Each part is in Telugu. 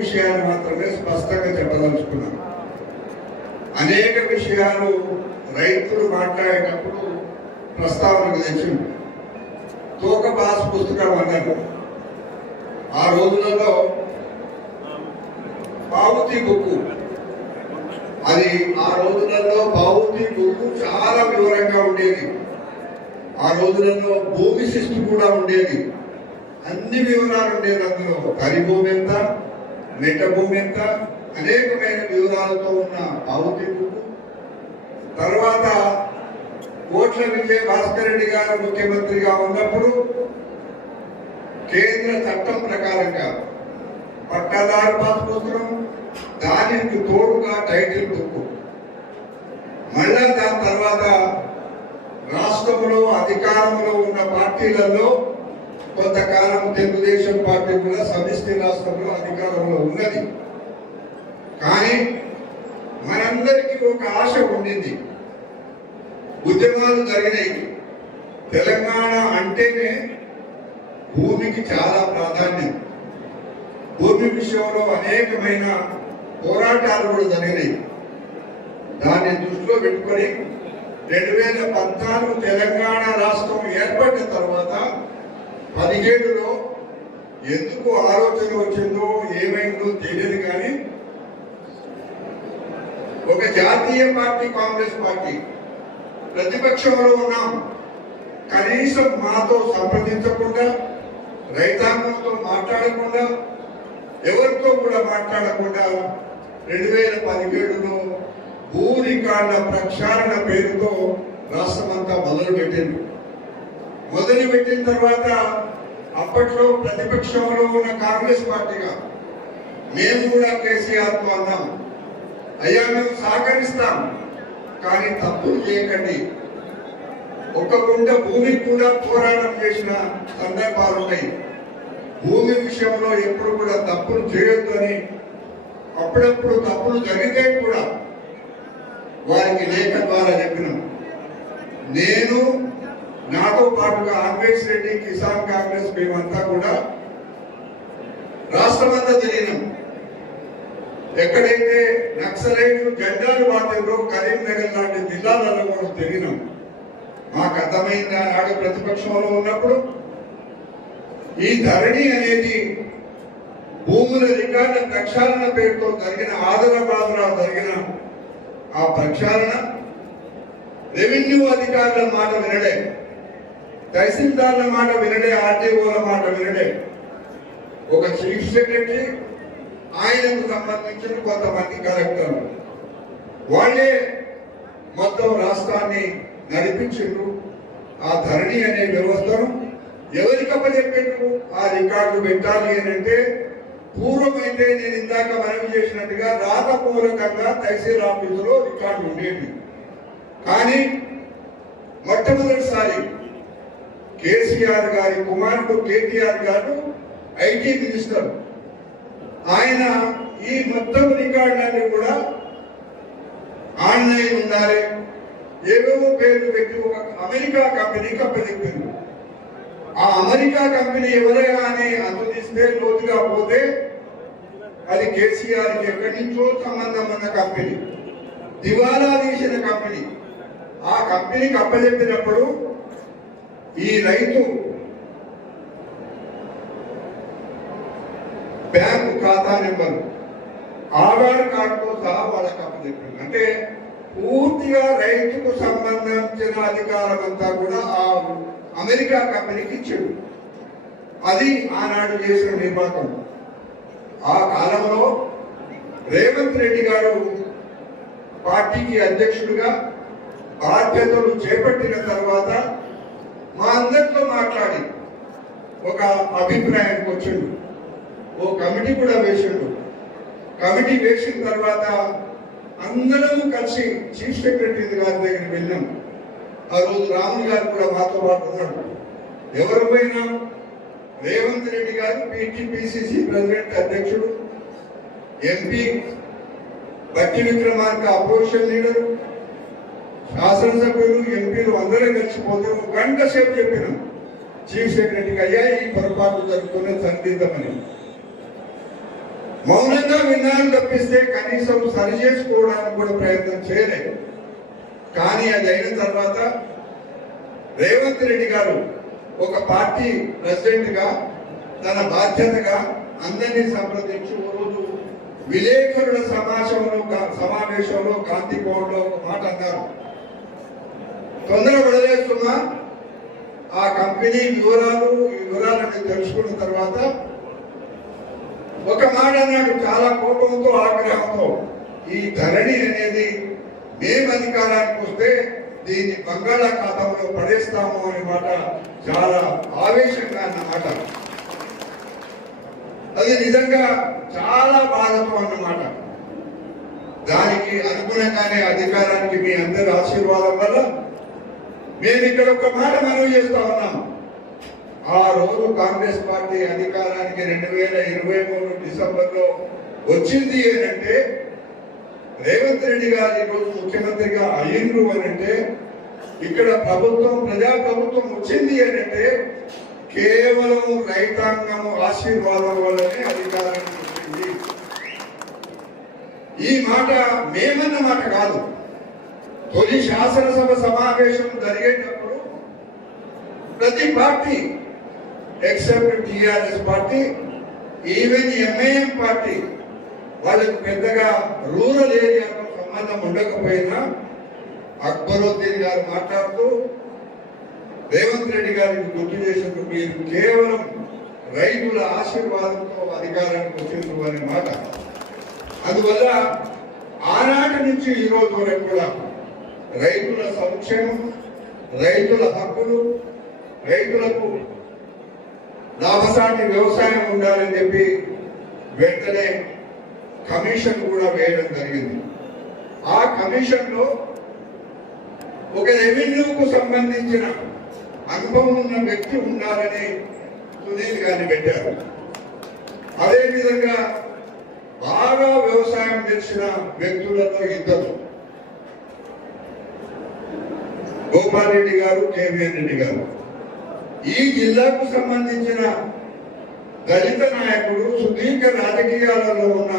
విషయాలు మాత్రమే స్పష్టంగా చెప్పదలుచుకున్నాను. అనేక విషయాలు రైతులు మాట్లాడేటప్పుడు ప్రస్తావనకు తెచ్చింది. తోక బాస్ పుస్తకం అన్నారు. ఆ రోజులలో బావుతి బుక్కు, అది ఆ రోజులలో బావుతి బుక్కు చాలా వివరంగా ఉండేది. ఆ రోజులలో భూమి శిస్తు కూడా ఉండేది. అన్ని వివరాలు ఉండేది. అందులో కరి భూమి ఎంత, మెట్ట భూమి ఎంత, అనేకమైన వివరాలతో ఉన్న బావుతి బుక్కు. తర్వాత కోట్ల విజయ భాస్కర్ రెడ్డి గారు ముఖ్యమంత్రిగా ఉన్నప్పుడు కేంద్ర చట్టం ప్రకారంగా పట్టాదారు పాస్ పుస్తకం, దానికి తోడుగా టైటిల్ బుక్. మళ్ళా దాని తర్వాత రాష్ట్రంలో అధికారంలో ఉన్న పార్టీలలో కొంతకాలం తెలుగుదేశం పార్టీ కూడా సమిష్టి రాష్ట్రంలో అధికారంలో ఉన్నది. కానీ మనందరికీ ఒక ఆశ ఉండింది. ఉద్యమాలు జరిగినాయి. తెలంగాణ అంటేనే భూమికి చాలా ప్రాధాన్యం. భూమి విషయంలో అనేకమైన పోరాటాలు కూడా జరిగినాయి. దాన్ని దృష్టిలో పెట్టుకొని 2014 తెలంగాణ రాష్ట్రం ఏర్పడిన తర్వాత 17లో ఎందుకు ఆలోచన వచ్చిందో ఏమైందో తెలియదు, కానీ ఒక జాతీయ పార్టీ కాంగ్రెస్ పార్టీ ప్రతిపక్షంలో ఉన్నాం, కనీసం మాతో సంప్రదించకుండా, రైతాంగంతో మాట్లాడకుండా, ఎవరితో కూడా మాట్లాడకుండా 2017లో భూ రికార్డుల ప్రక్షాళన పేరుతో రాష్ట్రమంతా మొదలుపెట్టిన తర్వాత అప్పట్లో ప్రతిపక్షంలో ఉన్న కాంగ్రెస్ పార్టీగా మేము కూడా కేసీఆర్తో అన్నాం, అయ్యా మేము సహకరిస్తాం, కానీ తప్పులు చేయకండి. ఒక గుంట భూమికి కూడా పోరాటం చేసిన సందర్భాలు ఉన్నాయి. భూమి విషయంలో ఎప్పుడు కూడా తప్పులు చేయొద్దు అని అప్పుడప్పుడు తప్పులు జరిగితే కూడా వారికి లేఖ ద్వారా చెప్పినాం. నేను, నాతో పాటుగా అన్వేష్ రెడ్డి, కిసాన్ కాంగ్రెస్, మేమంతా కూడా రాష్ట్రమంతా తిరిగినాం. ఎక్కడైతే నక్సలైట్లు జెండాలు బాధ్యతలో కరీంనగర్ లాంటి జిల్లాలలో కూడా తిరిగినాం. మాకు అర్థమైంది ఆనాడు ప్రతిపక్షంలో ఉన్నప్పుడు, ఈ ధరణి అనేది భూముల రికార్డుల ప్రక్షాళన పేరుతో జరిగిన ఆదిలాబాద్లో జరిగిన ఆ ప్రక్షాళన రెవెన్యూ అధికారుల మాట వినడే, తహసీల్దార్ల మాట వినడే, ఆర్టీఓల మాట వినడే. ఒక చీఫ్ సెక్రటరీ, ఆయనకు సంబంధించిన కొంతమంది కలెక్టర్లు, వాళ్ళే మొత్తం రాష్ట్రాన్ని నడిపించారు. ఆ ధరణి అనే వ్యవస్థను ఎవరికి అప్పచెప్పారు? ఆ రికార్డులు పెట్టాలి అని అంటే పూర్వమైతే నేను ఇందాక మనవి చేసినట్టుగా రాతపూర్వకంగా తహసీల్ ఆఫీసులో రికార్డులు ఉండేవి. కానీ మొట్టమొదటిసారి కేసీఆర్ గారి కుమారుడు కేటీఆర్ గారు ఐటీ మినిస్టర్, ఆయన ఈ మొత్తం రికార్డులన్నీ కూడా ఆన్లైన్ ఉండాలి, ఏవేవో పేర్లు పెట్టి ఒక అమెరికా కంపెనీకి అప్పచెప్పారు. ఆ అమెరికా కంపెనీ ఎవరైనా అని అనుమతిస్తే లోతుగా పోతే అది కేసీఆర్కి ఎక్కడి నుంచో సంబంధం ఉన్న కంపెనీ, దివాలా తీసిన కంపెనీ. ఆ కంపెనీకి అప్పచెప్పినప్పుడు ఈ రైతు బ్యాంకు ఖాతా నెంబర్, ఆధార్ కార్డుతో సహా వాళ్ళకి అప్పచెప్పారు. అంటే పూర్తిగా రైతుకు సంబంధించిన అధికారం అంతా కూడా ఆ అమెరికా కంపెనీకి ఇచ్చాడు. అది ఆనాడు చేసిన నిర్మాణం. ఆ కాలంలో రేవంత్ రెడ్డి గారు పార్టీకి అధ్యక్షుడిగా బాధ్యతలు చేపట్టిన తర్వాత మా అందరితో మాట్లాడి ఒక అభిప్రాయానికి వచ్చిండు. ఓ కమిటీ కూడా వేసిండు. కమిటీ వేసిన తర్వాత అందరం కలిసి చీఫ్ సెక్రటరీ గారి దగ్గరికి వెళ్ళాం. ఆ రోజు రాములు గారు కూడా మాతో పాటు ఉన్నాడు. ఎవరు పోయినా రేవంత్ రెడ్డి గారు పిసిసి ప్రెసిడెంట్ అధ్యక్షుడు, ఎంపీ బట్టి విక్రమార్క అపోజిషన్ లీడరు, శాసనసభ్యులు, ఎంపీలు అందరం కలిసిపోతే గంట సేపు చెప్పినాం చీఫ్ సెక్రటరీకి, అయ్యా ఈ పొరపాటు జరుగుతున్న సందిగ్ధమని. మౌనంగా విన్నాను తప్పిస్తే కనీసం సరి చేసుకోవడానికి కూడా ప్రయత్నం చేయలేదు. కానీ అది అయిన తర్వాత రేవంత్ రెడ్డి గారు ఒక పార్టీ ప్రెసిడెంట్ గా తన బాధ్యతగా అందరినీ సంప్రదించి ఓ రోజు విలేకరుల సమావేశంలో గాంధీ భవన్ లో ఒక మాట అన్నారు. తొందరపడలేస్తున్నా ఆ కంపెనీ వివరాలను తెలుసుకున్న తర్వాత ఒక మాట అన్నాడు చాలా కోపంతో ఆగ్రహంతో, ఈ ధరణి అనేది మేము అధికారానికి వస్తే దీన్ని బంగాళాఖాతంలో పడేస్తాము అనే మాట చాలా ఆవేశంగా అన్నమాట. అది నిజంగా చాలా బాధతో అన్నమాట. దానికి అనుగుణంగానే అధికారానికి మీ అందరి ఆశీర్వాదం వల్ల మేము ఇక్కడ ఒక మాట మనవి చేస్తా ఉన్నాం. ఆ రోజు కాంగ్రెస్ పార్టీ అధికారానికి 2023 డిసెంబర్లో వచ్చింది అంటే రేవంత్ రెడ్డి గారు ఈరోజు ముఖ్యమంత్రిగా అయ్యిండ్రు అంటే ఇక్కడ ప్రభుత్వం ప్రజాప్రభుత్వం వచ్చింది అంటే కేవలం రైతాంగం ఆశీర్వాదం వల్లనే అధికారానికి వచ్చింది. ఈ మాట మేమన్న మాట కాదు. తొలి శాసనసభ సమావేశం జరిగేటప్పుడు ప్రతి party except TRS party, even MIM party వాళ్ళకు పెద్దగా రూరల్ ఏరియాతో సంబంధం ఉండకపోయినా అక్బరుద్దీన్ గారు మాట్లాడుతూ రేవంత్ రెడ్డి గారికి గుర్తు చేసినట్టు మీరు కేవలం రైతుల ఆశీర్వాదంతో అధికారానికి వచ్చిండ్రు అనే మాట. అందువల్ల ఆనాటి నుంచి ఈ రోజు వరకు కూడా రైతుల సంక్షేమం, రైతుల హక్కులు, రైతులకు లాభసాటి వ్యవసాయం ఉండాలని చెప్పి వెంటనే కమిషన్ కూడా వేయడం జరిగింది. ఆ కమిషన్ లో ఒక రెవెన్యూకు సంబంధించిన అనుభవం ఉన్న వ్యక్తి ఉండాలని సునీల్ గారిని పెట్టారు. అదేవిధంగా బాగా వ్యవసాయం తెలిసిన వ్యక్తులతో ఇద్దరు, గోపాల్ రెడ్డి గారు, కేవీఎన్ రెడ్డి గారు. ఈ జిల్లాకు సంబంధించిన దళిత నాయకుడు సుదీర్ఘ రాజకీయాలలో ఉన్న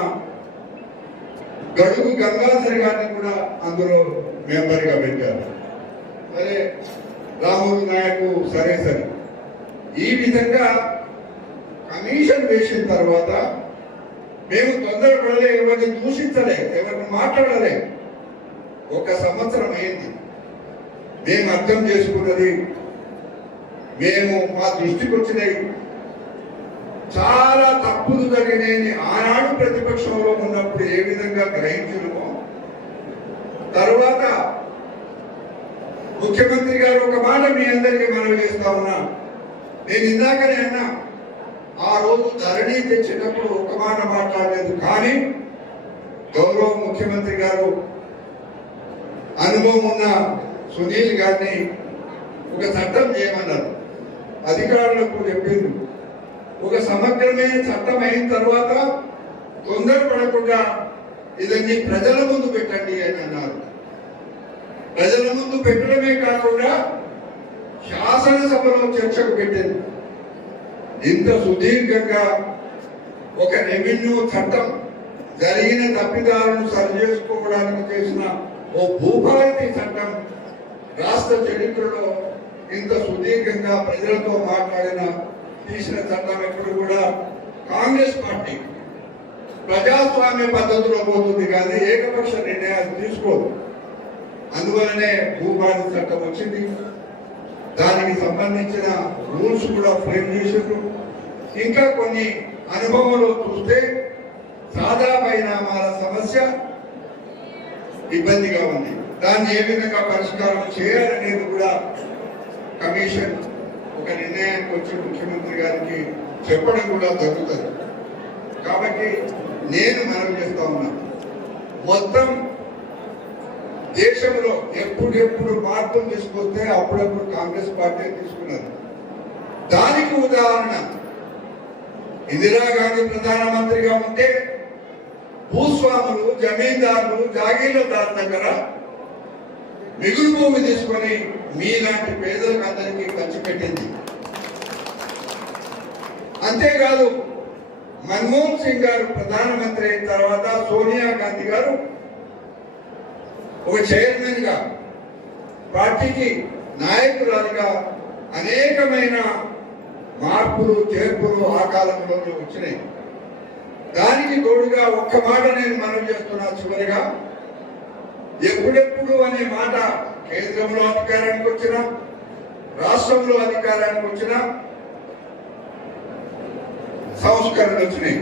గడుగు గంగాధర్ గారిని కూడా అందులో మెంబర్ గా పెట్టారు. సరే, రాములు నాయకు సరే. ఈ విధంగా కమిషన్ వేసిన తర్వాత మేము తొందరపడలే, ఎవరిని దూషించలే, ఎవరిని మాట్లాడలే. 1 సంవత్సరం అయింది. మేము అర్థం చేసుకున్నది, మేము మా దృష్టికి వచ్చినాయి చాలా తప్పులు జరిగినాయని ఆనాడు ప్రతిపక్షంలో ఉన్నప్పుడు ఏ విధంగా గ్రహించడమో, తరువాత ముఖ్యమంత్రి గారు ఒక మాట మీ అందరికీ మనవి చేస్తా ఉన్నా. నేను ఇందాకనే అన్నా, ఆ రోజు ధరణి తెచ్చేటప్పుడు ఒక మాట మాట్లాడలేదు. కానీ గౌరవ ముఖ్యమంత్రి గారు అనుభవం ఉన్న సునీల్ గారిని ఒక చట్టం చేయమన్నారు. అధికారులకు చెప్పింది, ఒక సమగ్రమైన చట్టం అయిన తర్వాత తొందరపడకుండా ఇదన్నీ ప్రజల ముందు పెట్టండి అని అన్నారు. ప్రజల ముందు పెట్టడమే కాకుండా శాసనసభలో చర్చకు పెట్టింది. ఇంత సుదీర్ఘంగా ఒక రెవెన్యూ చట్టం జరిగిన తప్పిదాలను సరిచేసుకోవడానికి చేసిన ఓ భూభారతి చట్టం రాష్ట్ర చరిత్రలో ఇంత సుదీర్ఘంగా ప్రజలతో తీసిన చట్టం ఎప్పుడు కూడా కాంగ్రెస్ పార్టీ ప్రజాస్వామ్య పద్ధతిలో పోతుంది కానీ ఏకపక్ష నిర్ణయాలు తీసుకోదు. అందువల్లనే భూభారతి చట్టం వచ్చింది. దానికి సంబంధించిన రూల్స్ కూడా ఫ్రేమ్ చేసారు. ఇంకా కొన్ని అనుభవంలో చూస్తే సాదా పరిణామాల సమస్య ఇబ్బందిగా ఉంది. దాన్ని ఏ విధంగా పరిష్కారం చేయాలనేది కూడా కమిషన్ ఒక నిర్ణయానికి వచ్చి ముఖ్యమంత్రి గారికి చెప్పడం కూడా జరుగుతుంది. కాబట్టి నేను మనవి చేస్తా ఉన్నా, మొత్తం దేశంలో ఎప్పుడెప్పుడు మార్పులు తీసుకొస్తే అప్పుడప్పుడు కాంగ్రెస్ పార్టీ తీసుకున్నారు. దానికి ఉదాహరణ ఇందిరాగాంధీ ప్రధానమంత్రిగా ఉంటే భూస్వాములు, జమీందారులు, జాగీర్దారుల దగ్గర మిగులు భూమి తీసుకొని మీలాంటి పేదలకు అందరికీ ఖర్చు పెట్టింది. అంతేకాదు మన్మోహన్ సింగ్ గారు ప్రధానమంత్రి అయిన తర్వాత సోనియా గాంధీ గారు ఒక చైర్మన్ గా పార్టీకి నాయకురాలుగా అనేకమైన మార్పులు చేర్పులు ఆ కాలంలోనే వచ్చినాయి. దానికి తోడుగా ఒక్క మాట నేను మనవి చేస్తున్నా, చివరిగా ఎప్పుడెప్పుడు అనే మాట కేంద్రంలో అధికారానికి వచ్చినా రాష్ట్రంలో అధికారానికి వచ్చినా సంస్కరణలు వచ్చినాయి.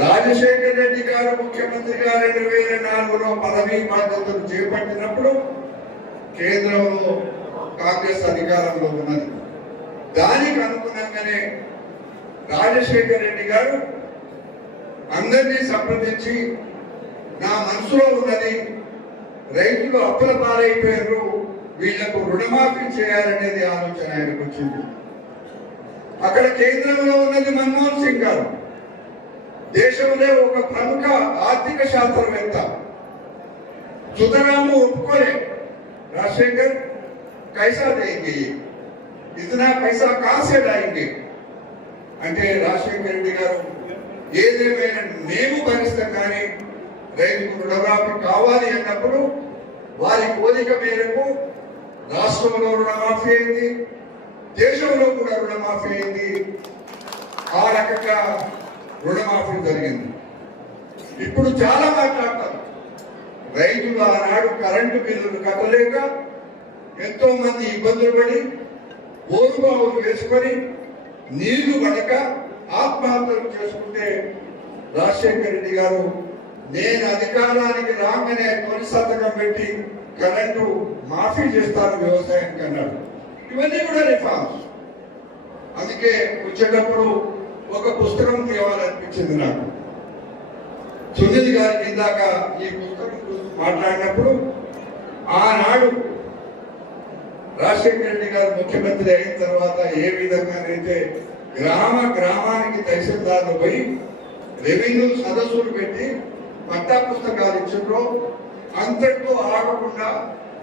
రాజశేఖర రెడ్డి గారు ముఖ్యమంత్రిగా 2004లో పదవీ బాధ్యతలు చేపట్టినప్పుడు కేంద్రంలో కాంగ్రెస్ అధికారంలో ఉన్నది. దానికి అనుగుణంగానే రాజశేఖర రెడ్డి గారు అందరినీ సంప్రదించి నా మనసులో ఉన్నది, రైతులు అప్పుల పాలైపోయారు, వీళ్లకు రుణమాఫీ చేయాలనేది ఆలోచన ఆయనకు వచ్చింది. అక్కడ కేంద్రంలో ఉన్నది మన్మోహన్ సింగ్ గారు, దేశంలో ఒక ప్రముఖ ఆర్థిక శాస్త్రవేత్త. సుతరాము ఒప్పుకోలే, రాజశేఖర్ కైసా దేంగే, ఇతనా పైసా కాసే లాయింగే అంటే రాజశేఖర రెడ్డి గారు ఏదేమైనా మేము భరిస్తాం కానీ రైతుకు రుణమాఫీ కావాలి అన్నప్పుడు వారి కోరిక మేరకు రాష్ట్రంలో రుణమాఫీ అయింది, దేశంలో కూడా రుణమాఫీ అయింది. ఆ రకంగా రుణమాఫీ జరిగింది. ఇప్పుడు చాలా మాట్లాడతారు, రైతులు ఆనాడు కరెంటు బిల్లులు కట్టలేక ఎంతో మంది ఇబ్బందులు పడి బోరుబావులు వేసుకొని నీళ్లు పడక ఆత్మహత్యలు చేసుకుంటే రాజశేఖర రెడ్డి గారు నేను అధికారానికి రాగానే తొలి సంతకం పెట్టి కరెంటు మాఫీ చేస్తాను వ్యవసాయానికి అన్నాడు. ఇవన్నీ కూడా రిఫార్మ్స్. అందుకే వచ్చేటప్పుడు ఒక పుస్తకం తేవాలనిపించింది నాకు. సునీల్ గారి ఇందాక ఈ పుస్తకం గురించి మాట్లాడినప్పుడు ఆనాడు రాజశేఖర రెడ్డి గారు ముఖ్యమంత్రి అయిన తర్వాత ఏ విధంగానైతే గ్రామానికి తహసీల్దార్లు పోయి రెవెన్యూ సదస్సులు పెట్టి పట్టా పుస్తకాలు ఇచ్చిండ్రో అంతటితో ఆగకుండా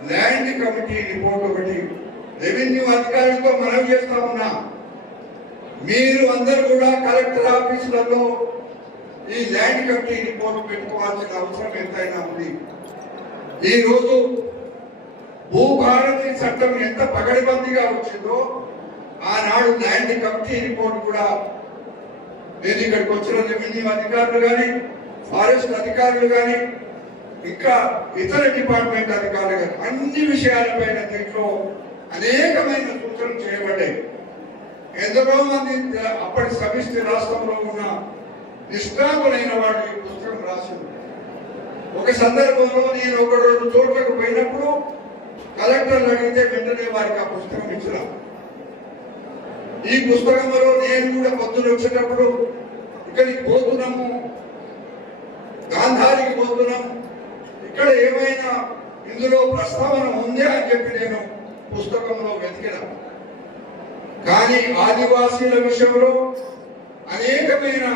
ల్యాండ్ కమిటీ రిపోర్ట్ ఒకటి రెవెన్యూ అధికారులతో మనం చేస్తా ఉన్నా, మీరు అందరూ కూడా కలెక్టర్ ఆఫీసులలో ఈ ల్యాండ్ కమిటీ రిపోర్ట్ పెట్టుకోవాల్సిన అవసరం ఎంతైనా ఉంది. ఈ రోజు భూభారతి చట్టం ఎంత పగడిబందిగా వచ్చిందో ఆనాడు ల్యాండ్ కమిటీ రిపోర్ట్ కూడా నేను ఇక్కడికి వచ్చిన రెవెన్యూ అధికారులు కానీ ఫారెస్ట్ అధికారులు కానీ ఇంకా ఇతర డిపార్ట్మెంట్ అధికారులు కానీ అన్ని విషయాలపైన దీంట్లో అనేకమైన సూచనలు చేయబడ్డాయి. ఎందరో మంది అప్పటి సమిష్టి రాష్ట్రంలో ఉన్న నిష్ణాతులైన వాళ్ళు ఈ పుస్తకం రాసింది. ఒక సందర్భంలో నేను ఒక 2 చోట్లకు పోయినప్పుడు కలెక్టర్లు అడిగితే వెంటనే వారికి ఆ పుస్తకం ఇచ్చిన. ఈ పుస్తకంలో నేను కూడా పొద్దున వచ్చేటప్పుడు ఇక్కడికి పోతున్నాము, గాంధారికి పోతున్నాం, ఇక్కడ ఏమైనా ఇందులో ప్రస్తావన ఉంది అని చెప్పి నేను పుస్తకంలో వెతికిన. కానీ ఆదివాసీల విషయంలో అనేకమైన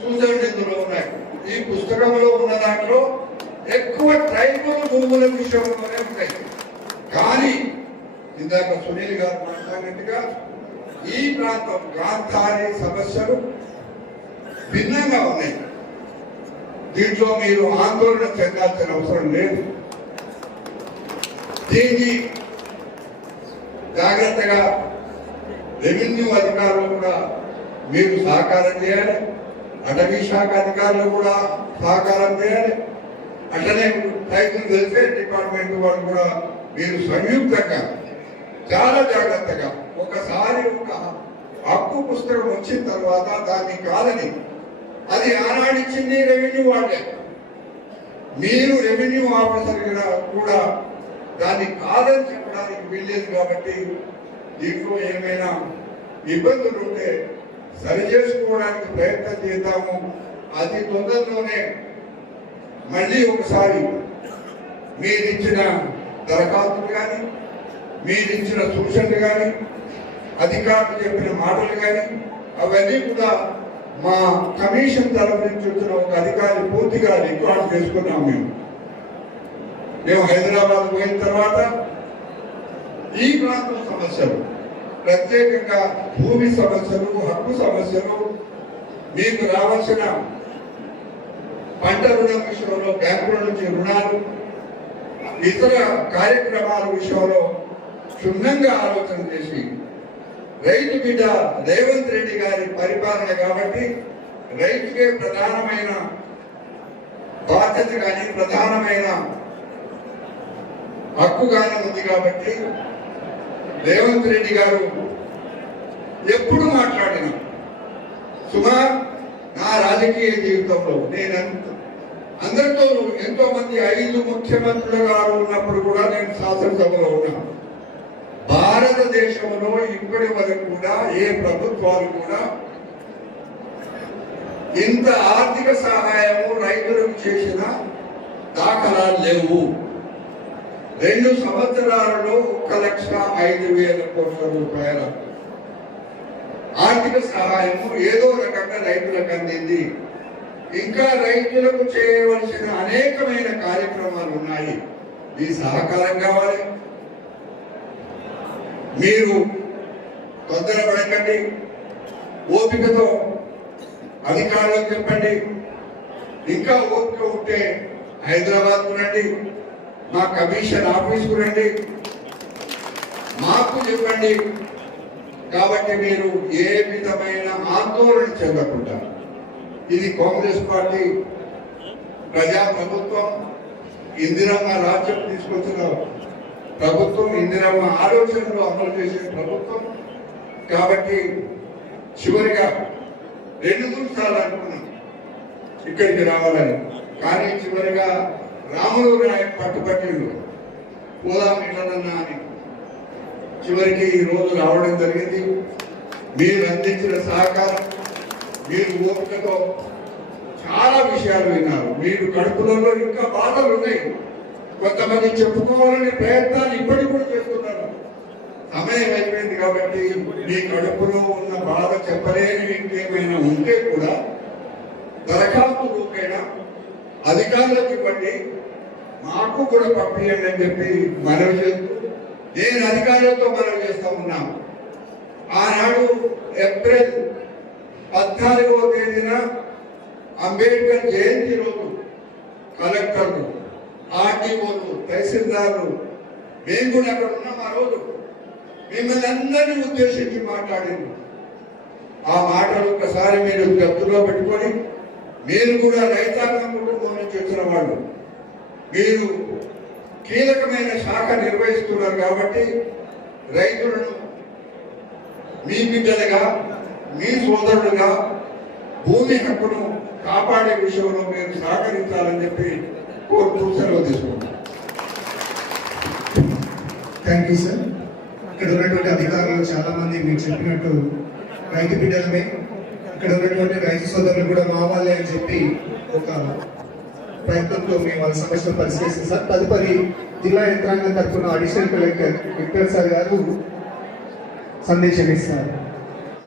సూచనలు ఇందులో ఉన్నాయి. ఈ పుస్తకంలో ఉన్న దాంట్లో ఎక్కువ ట్రైబల్ భూముల విషయంలోనే ఉంటాయి. కానీ ఇందాక సునీల్ గారు మాట్లాడినట్టుగా ఈ ప్రాంతం గాంధారి సమస్యలు భిన్నంగా ఉన్నాయి. దీంట్లో మీరు ఆందోళన చెందాల్సిన అవసరం లేదు. దీన్ని జాగ్రత్తగా రెవెన్యూ అధికారులు కూడా మీరు సహకారం చేయాలి, అటవీ శాఖ అధికారులు కూడా సహకారం చేయాలి, అట్లనే ట్రైబల్ వెల్ఫేర్ డిపార్ట్మెంట్ వాళ్ళు కూడా మీరు సంయుక్తంగా చాలా జాగ్రత్తగా ఒకసారి ఒక హక్కు పుస్తకం వచ్చిన తర్వాత దాన్ని కాదని, అది ఆనాడిచ్చింది రెవెన్యూ వాళ్ళే, మీరు రెవెన్యూ ఆఫీసర్ కూడా దాన్ని కాదని చెప్పడానికి వీల్లేదు. కాబట్టి దీంట్లో ఏమైనా ఇబ్బందులు ఉంటే సరి చేసుకోవడానికి ప్రయత్నం చేద్దాము. అతి తొందరలోనే మళ్ళీ ఒకసారి మీరిచ్చిన దరఖాస్తులు కానీ మీరిచ్చిన సూచనలు కానీ అధికారులు చెప్పిన మాటలు కానీ అవన్నీ కూడా మా కమిషన్ తరఫు నుంచి వచ్చిన ఒక అధికారి పూర్తిగా రికార్డు చేసుకున్నాం. మేము హైదరాబాద్ పోయిన తర్వాత ఈ ప్రాంతం సమస్యలు ప్రత్యేకంగా భూమి సమస్యలు, హక్కు సమస్యలు, మీకు రావాల్సిన పంట రుణం విషయంలో బ్యాంకుల నుంచి రుణాలు, ఇతర కార్యక్రమాల విషయంలో క్షుణ్ణంగా ఆలోచన చేసి రైతు బిడ్డ రేవంత్ రెడ్డి గారి పరిపాలన కాబట్టి రైతుకే ప్రధానమైన బాధ్యత కానీ ప్రధానమైన హక్కు కానీ ఉంది కాబట్టి రేవంత్ రెడ్డి గారు ఎప్పుడు మాట్లాడిన సుమారు నా రాజకీయ జీవితంలో నేను అందరితో ఎంతో మంది 5 ముఖ్యమంత్రులుగా ఉన్నప్పుడు కూడా నేను శాసనసభలో ఉన్నాను. భారతదేశంలో ఇప్పటి వరకు కూడా ఏ ప్రభుత్వాలు కూడా ఇంత ఆర్థిక సహాయము రైతులకు చేసిన దాఖలాలు లేవు. 2 సంవత్సరాలలో 1,05,000 కోట్ల రూపాయల ఆర్థిక సహాయము ఏదో రకంగా రైతులకు అందింది. ఇంకా రైతులకు చేయవలసిన అనేకమైన కార్యక్రమాలు ఉన్నాయి. ఈ సహకారం కావాలి. మీరు తొందరపడకండి, ఓపికతో అధికారులకు చెప్పండి. ఇంకా ఓపిక ఉంటే హైదరాబాద్ రండి, మా కమిషన్ ఆఫీస్కు రండి, మాకు చెప్పండి. కాబట్టి మీరు ఏ విధమైన ఆందోళన చెందకుండా, ఇది కాంగ్రెస్ పార్టీ ప్రజా ప్రభుత్వం, ఇందిరమ్మ రాజ్యం తీసుకొచ్చిన ప్రభుత్వం, ఇందిరమ్మ ఆలోచనలు అమలు చేసే ప్రభుత్వం. కాబట్టి చివరిగా 2 సార్లు అనుకున్నాం ఇక్కడికి రావాలని, కానీ చివరిగా రాములు నాయక్ పట్టుబట్టిండు పోదాం ఇట్లనన్నా అని. చివరికి ఈ రోజు రావడం జరిగింది. మీరు అందించిన సహకారం, మీరు ఓపికతో చాలా విషయాలు విన్నారు. మీరు కడుపులలో ఇంకా బాధలు ఉన్నాయి, కొంతమంది చెప్పుకోవాలని ప్రయత్నాలు ఇప్పటికి కూడా చేస్తున్నారు. సమయం అయిపోయింది కాబట్టి మీ కడుపులో ఉన్న బాధ చెప్పలేని ఇంకేమైనా ఉంటే కూడా దరఖాస్తు రూపేణా అధికారులకు ఇవ్వండి, మాకు కూడా పంపించండి అని చెప్పి మనవి చేస్తూ నేను అధికారులతో మనవి చేస్తా ఉన్నాను. ఆనాడు ఏప్రిల్ 14వ తేదీన అంబేద్కర్ జయంతి రోజు కలెక్టర్లు, ఆర్టీఓలు, తహసీల్దార్లు మేము కూడా అక్కడ ఉన్నాం. ఆ రోజు మిమ్మల్ని అందరినీ ఉద్దేశించి మాట్లాడింది. ఆ మాటలు ఒక్కసారి మీరు గట్టులో పెట్టుకొని, మీరు కూడా రైతాంగం కుటుంబం నుంచి వచ్చిన వాళ్ళు, మీరు కీలకమైన శాఖ నిర్వహిస్తున్నారు కాబట్టి రైతులను మీ బిడ్డలుగా, మీ సోదరులుగా భూమి హక్కును కాపాడే విషయంలో మీరు సహకరించాలని చెప్పి కోరుతూ సెలవు తీసుకుంటాం. Thank you sir. ఇక్కడ ఉన్నటువంటి అధికారులు చాలా మంది మీరు చెప్పినట్టు రైతు బిడ్డలమే, ఇక్కడ ఉన్నటువంటి రైతు సోదరులు కూడా మా వాళ్ళే అని చెప్పి ఒక ప్రయత్నంతో మేము వాళ్ళ సమస్యలు పరిశీలిస్తాం సార్. తదుపరి జిల్లా యంత్రాంగం తరఫున అడిషనల్ కలెక్టర్ విక్టర్ సార్ గారు సందేశం ఇస్తారు.